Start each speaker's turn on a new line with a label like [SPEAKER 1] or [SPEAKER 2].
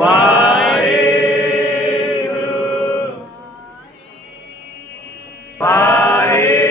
[SPEAKER 1] Why? Vaheguru.